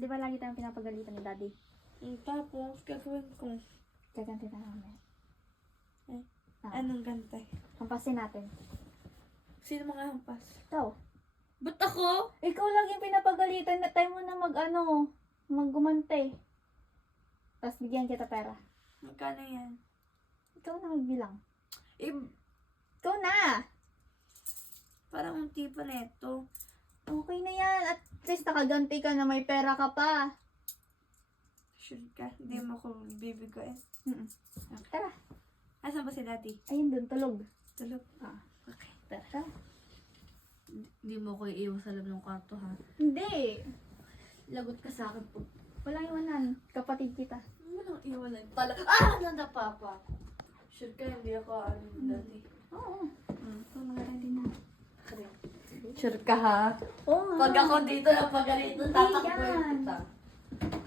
Di ba lagi tayong pinapagalitan ni Daddy? Tapos, gagawin ko. Gaganti na namin. Anong gantay? Hampasin natin. Sino mga hampas? Ikaw. Ba't ako? Ikaw lagi yung pinapagalitan na tayo mo na maggumante. Tapos bigyan kita pera. Magkano yan? Ikaw na magbilang. Eh, Ikaw na! parang unti pa neto. Okay na yan. At least nakaganti ka na may pera ka pa. Sure ka? Hindi mo ako bibigay. Tara. Asan ba si Daddy? Ayun dun, tulog. Tulog. Okay, tara. Hindi mo ko iiwan sa loob ng kwarto, ha? Hindi. Lagot ka sa akin po. Walang iwanan. Kapatid kita. Walang iwanan pala. Nandapa pa. Sure ka, hindi ako Daddy. Oo. Ito, mga din na. Sure ka, ha? Oo. Pag ako dito na pag ganito, tatakbo yan. kita.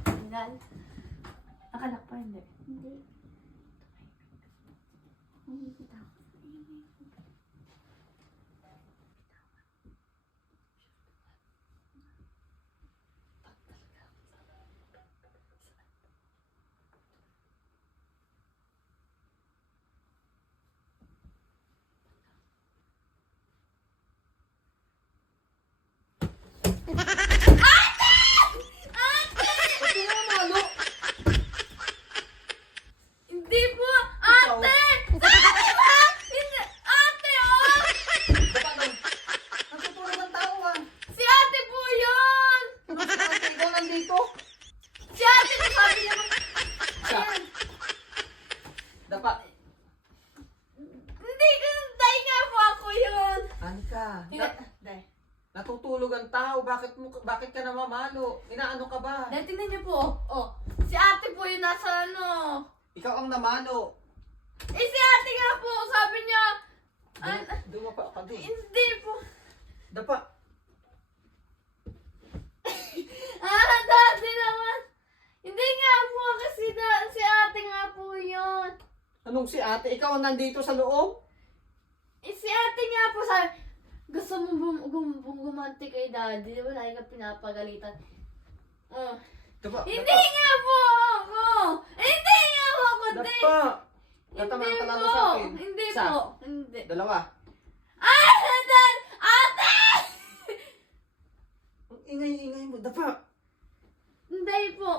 Tingnan. Nakanak pa, hindi. Hindi. Hindi kita. Hindi po! Ate! Ate ba? Hindi! Ate, oh! Natutulog ang tao ah. Si ate po yun! Ikaw nandito. Si ate po sabi niya. Siya. Dapat. Hindi, dahil nga po ako yun. Anika. Dahil. Natutulog ang tao. Bakit ka namamalo? Inaano ka ba? Dahil tingnan niyo po, si ate po yun nasa ano. Ikaw ang namalo. Si ate nga po, sabi niya. Dumapa ka dun. Hindi po. Dapat. Dati naman. Hindi nga po kasi si ate nga po yun. Anong si ate? Ikaw ang nandito sa loob? Si ate nga po sabi, gusto mo gumanti kay daddy, di ba lagi ka pinapagalitan? Dapat. Hindi nga po ako! Hindi nga po ako! Dapat. Natamaan ka lalo sa akin. Hindi Isa. po. Hindi. Dalawa. Dad! Ate! Ang ingay-ingay mo. Dapat. Hindi po.